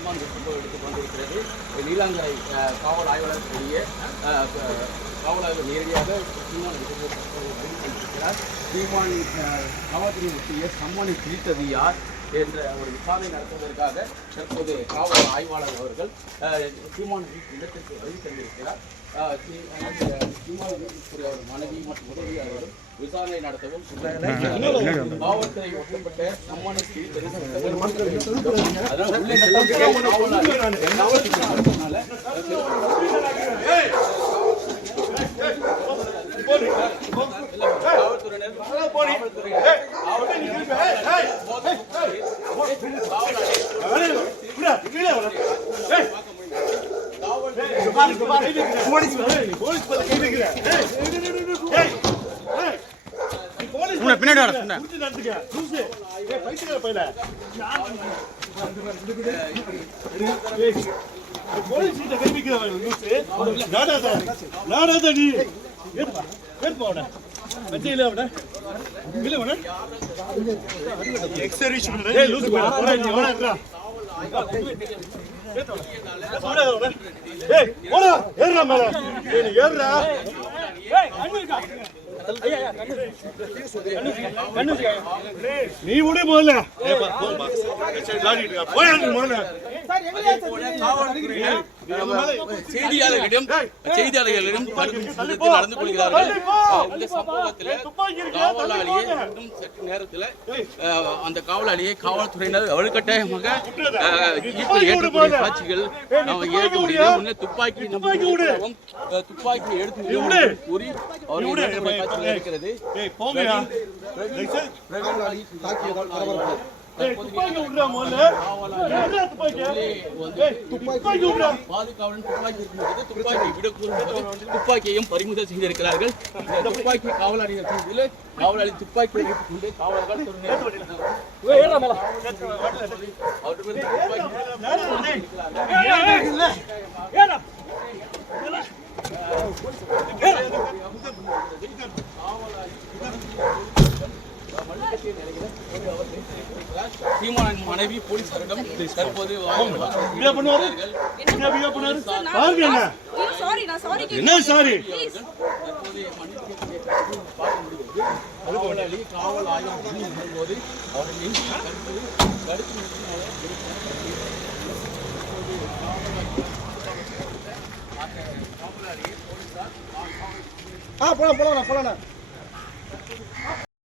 சம்மான் சம்பவம் எடுத்துக் கொண்டிருக்கிறது. நீலாங்கரை காவல் ஆய்வாளர் காவல் ஆய்வாளர் நேரடியாக சீமான் காவல்துறை ஒட்டிய சம்மானை பிரித்தது யார் என்ற ஒரு விசாரணை நடத்துவதற்காக தற்போது காவல் ஆய்வாளர் அவர்கள் சீமான் இடத்திற்கு வருகை தந்திருக்கிறார். சீமானுடைய அவர் மனைவி மற்றும் உதவியாளர்களும் விசாரணை நடத்தவும் காவல்துறை ஒட்டப்பட்ட சம்மானை பிரித்தது நீ விடு போல செய்தியாளர்களிடம் நடந்து கொள்கிறார்கள். இந்த சம்பவத்தில் காவலாளியை சற்று நேரத்தில் அந்த காவலாளியை காவல்துறையினர் வலுக்கட்டாயமாக ஏற்கக்கூடிய காட்சிகள் ஏற்க முடியும். துப்பாக்கி எடுத்து கூறி அவர்கள் காட்சிகள் இருக்கிறது. துப்பாக்கியையும் பறிமுதல் செய்திருக்கிறார்கள். துப்பாக்கி காவலாளி துப்பாக்கி வைத்துக் கொண்டு காவலர்கள் சீமானின் மனைவி போலீசாரிடம் தற்போது காவல் ஆய்வு போது அவர்கள் போலாம்